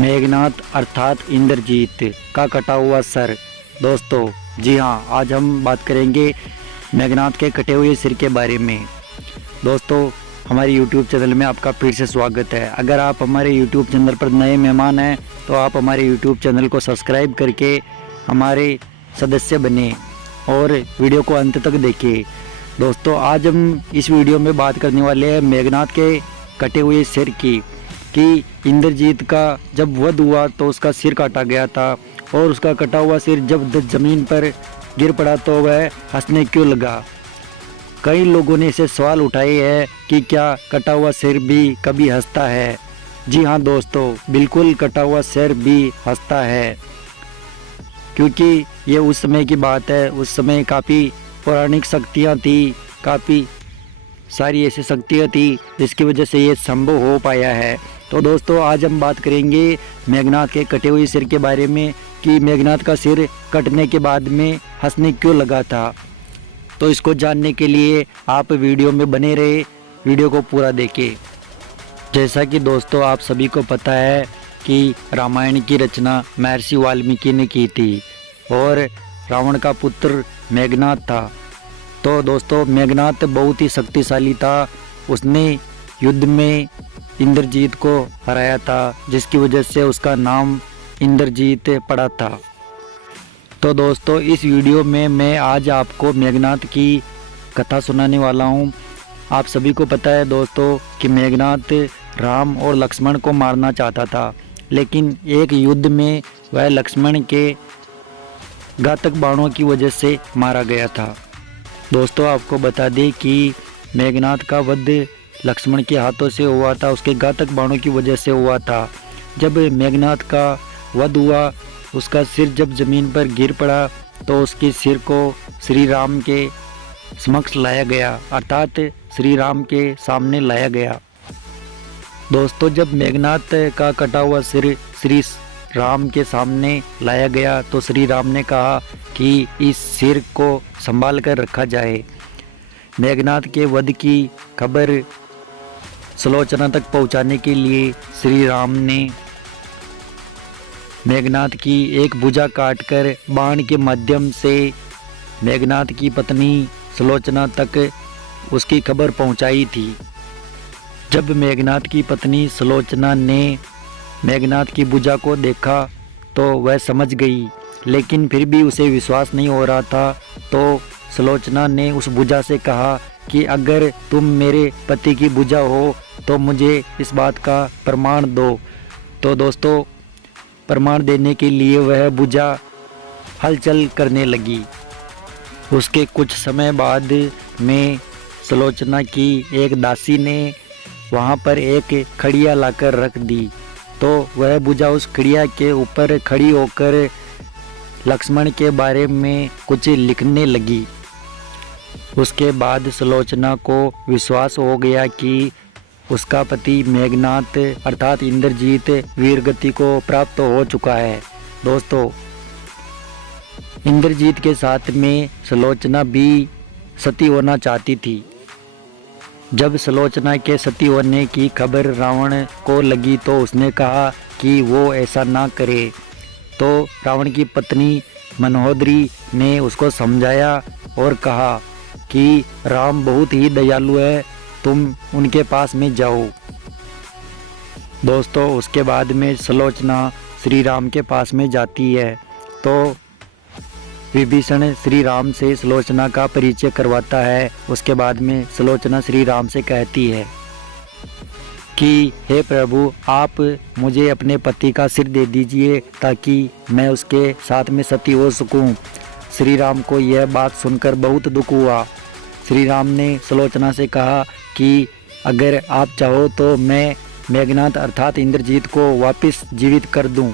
मेघनाथ अर्थात इंद्रजीत का कटा हुआ सर। दोस्तों जी हाँ, आज हम बात करेंगे मेघनाथ के कटे हुए सिर के बारे में। दोस्तों हमारे YouTube चैनल में आपका फिर से स्वागत है। अगर आप हमारे YouTube चैनल पर नए मेहमान हैं तो आप हमारे YouTube चैनल को सब्सक्राइब करके हमारे सदस्य बने और वीडियो को अंत तक देखें। दोस्तों आज हम इस वीडियो में बात करने वाले हैं मेघनाथ के कटे हुए सिर की, कि इंद्रजीत का जब वध हुआ तो उसका सिर काटा गया था और उसका कटा हुआ सिर जब ज़मीन पर गिर पड़ा तो वह हंसने क्यों लगा। कई लोगों ने इसे सवाल उठाए हैं कि क्या कटा हुआ सिर भी कभी हंसता है। जी हाँ दोस्तों, बिल्कुल कटा हुआ सिर भी हंसता है, क्योंकि ये उस समय की बात है। उस समय काफ़ी पौराणिक शक्तियाँ थी, काफ़ी सारी ऐसी शक्तियाँ थी जिसकी वजह से ये संभव हो पाया है। तो दोस्तों आज हम बात करेंगे मेघनाथ के कटे हुए सिर के बारे में, कि मेघनाथ का सिर कटने के बाद में हंसने क्यों लगा था। तो इसको जानने के लिए आप वीडियो में बने रहे, वीडियो को पूरा देखें। जैसा कि दोस्तों आप सभी को पता है कि रामायण की रचना महर्षि वाल्मीकि ने की थी और रावण का पुत्र मेघनाथ था। तो दोस्तों मेघनाथ बहुत ही शक्तिशाली था। उसने युद्ध में इंद्रजीत को हराया था, जिसकी वजह से उसका नाम इंद्रजीत पड़ा था। तो दोस्तों इस वीडियो में मैं आज आपको मेघनाथ की कथा सुनाने वाला हूँ। आप सभी को पता है दोस्तों कि मेघनाथ राम और लक्ष्मण को मारना चाहता था, लेकिन एक युद्ध में वह लक्ष्मण के घातक बाणों की वजह से मारा गया था। दोस्तों आपको बता दें कि मेघनाथ का वध लक्ष्मण के हाथों से हुआ था, उसके घातक बाणों की वजह से हुआ था। जब मेघनाथ का वध हुआ, उसका सिर जब ज़मीन पर गिर पड़ा तो उसके सिर को श्री राम के समक्ष लाया गया, अर्थात श्री राम के सामने लाया गया। दोस्तों जब मेघनाथ का कटा हुआ सिर श्री राम के सामने लाया गया तो श्री राम ने कहा कि इस सिर को संभाल कर रखा जाए। मेघनाथ के वध की खबर सुलोचना तक पहुंचाने के लिए श्री राम ने मेघनाथ की एक भुजा काटकर बाण के माध्यम से मेघनाथ की पत्नी सुलोचना तक उसकी खबर पहुंचाई थी। जब मेघनाथ की पत्नी सुलोचना ने मेघनाथ की भुजा को देखा तो वह समझ गई, लेकिन फिर भी उसे विश्वास नहीं हो रहा था। तो सुलोचना ने उस भुजा से कहा कि अगर तुम मेरे पति की भुजा हो तो मुझे इस बात का प्रमाण दो। तो दोस्तों प्रमाण देने के लिए वह भुजा हलचल करने लगी। उसके कुछ समय बाद में सुलोचना की एक दासी ने वहाँ पर एक खड़िया लाकर रख दी। तो वह भुजा उस खड़िया के ऊपर खड़ी होकर लक्ष्मण के बारे में कुछ लिखने लगी। उसके बाद सुलोचना को विश्वास हो गया कि उसका पति मेघनाथ अर्थात इंद्रजीत वीरगति को प्राप्त हो चुका है। दोस्तों इंद्रजीत के साथ में सुलोचना भी सती होना चाहती थी। जब सुलोचना के सती होने की खबर रावण को लगी तो उसने कहा कि वो ऐसा ना करे। तो रावण की पत्नी मनोहरी ने उसको समझाया और कहा कि राम बहुत ही दयालु है, तुम उनके पास में जाओ। दोस्तों उसके बाद में सुलोचना श्री राम के पास में जाती है तो विभीषण श्री राम से सुलोचना का परिचय करवाता है। उसके बाद में सुलोचना श्री राम से कहती है कि हे प्रभु, आप मुझे अपने पति का सिर दे दीजिए ताकि मैं उसके साथ में सती हो सकूं। श्री राम को यह बात सुनकर बहुत दुख हुआ। श्री राम ने सुलोचना से कहा कि अगर आप चाहो तो मैं मेघनाथ अर्थात इंद्रजीत को वापस जीवित कर दूं।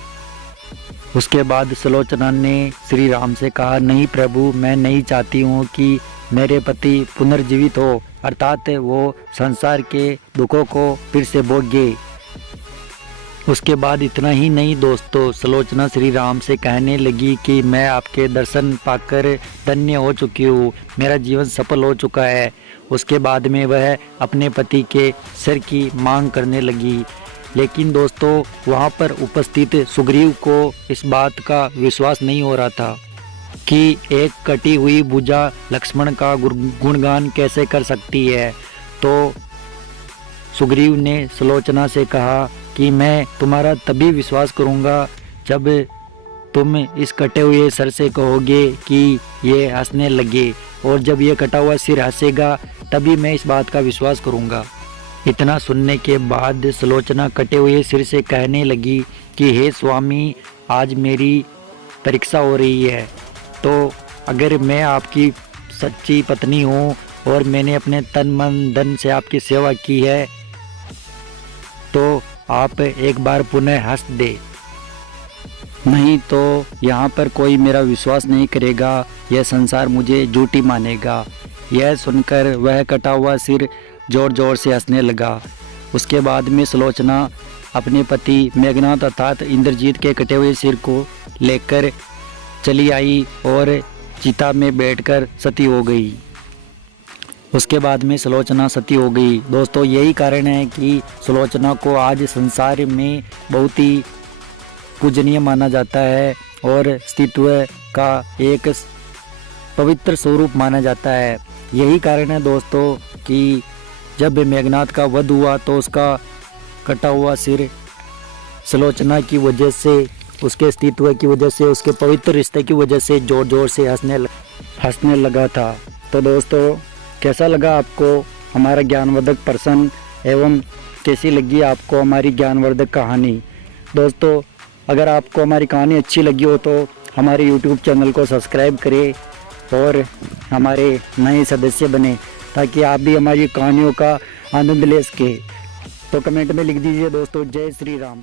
उसके बाद सुलोचना ने श्री राम से कहा, नहीं प्रभु, मैं नहीं चाहती हूँ कि मेरे पति पुनर्जीवित हो, अर्थात वो संसार के दुखों को फिर से भोगे। उसके बाद इतना ही नहीं दोस्तों, सुलोचना श्री राम से कहने लगी कि मैं आपके दर्शन पाकर धन्य हो चुकी हूँ, मेरा जीवन सफल हो चुका है। उसके बाद में वह अपने पति के सिर की मांग करने लगी। लेकिन दोस्तों वहाँ पर उपस्थित सुग्रीव को इस बात का विश्वास नहीं हो रहा था कि एक कटी हुई भुजा लक्ष्मण का गुणगान कैसे कर सकती है। तो सुग्रीव ने सुलोचना से कहा कि मैं तुम्हारा तभी विश्वास करूँगा जब तुम इस कटे हुए सर से कहोगे कि ये हंसने लगे, और जब ये कटा हुआ सिर हंसेगा तभी मैं इस बात का विश्वास करूँगा। इतना सुनने के बाद सुलोचना कटे हुए सिर से कहने लगी कि हे स्वामी, आज मेरी परीक्षा हो रही है, तो अगर मैं आपकी सच्ची पत्नी हूँ और मैंने अपने तन मन धन से आपकी सेवा की है तो आप एक बार पुनः हंस दे, नहीं तो यहाँ पर कोई मेरा विश्वास नहीं करेगा, यह संसार मुझे झूठी मानेगा। यह सुनकर वह कटा हुआ सिर जोर जोर से हंसने लगा। उसके बाद में सुलोचना अपने पति मेघनाद अर्थात इंद्रजीत के कटे हुए सिर को लेकर चली आई और चिता में बैठकर सती हो गई। उसके बाद में सुलोचना सती हो गई। दोस्तों यही कारण है कि सुलोचना को आज संसार में बहुत ही पूजनीय माना जाता है और अस्तित्व का एक पवित्र स्वरूप माना जाता है। यही कारण है दोस्तों कि जब मेघनाद का वध हुआ तो उसका कटा हुआ सिर सुलोचना की वजह से, उसके अस्तित्व की वजह से, उसके पवित्र रिश्ते की वजह से जोर जोर से हंसने लगा था। तो दोस्तों कैसा लगा आपको हमारा ज्ञानवर्धक प्रश्न एवं कैसी लगी आपको हमारी ज्ञानवर्धक कहानी। दोस्तों अगर आपको हमारी कहानी अच्छी लगी हो तो हमारे YouTube चैनल को सब्सक्राइब करें और हमारे नए सदस्य बने ताकि आप भी हमारी कहानियों का आनंद ले सकें। तो कमेंट में लिख दीजिए दोस्तों, जय श्री राम।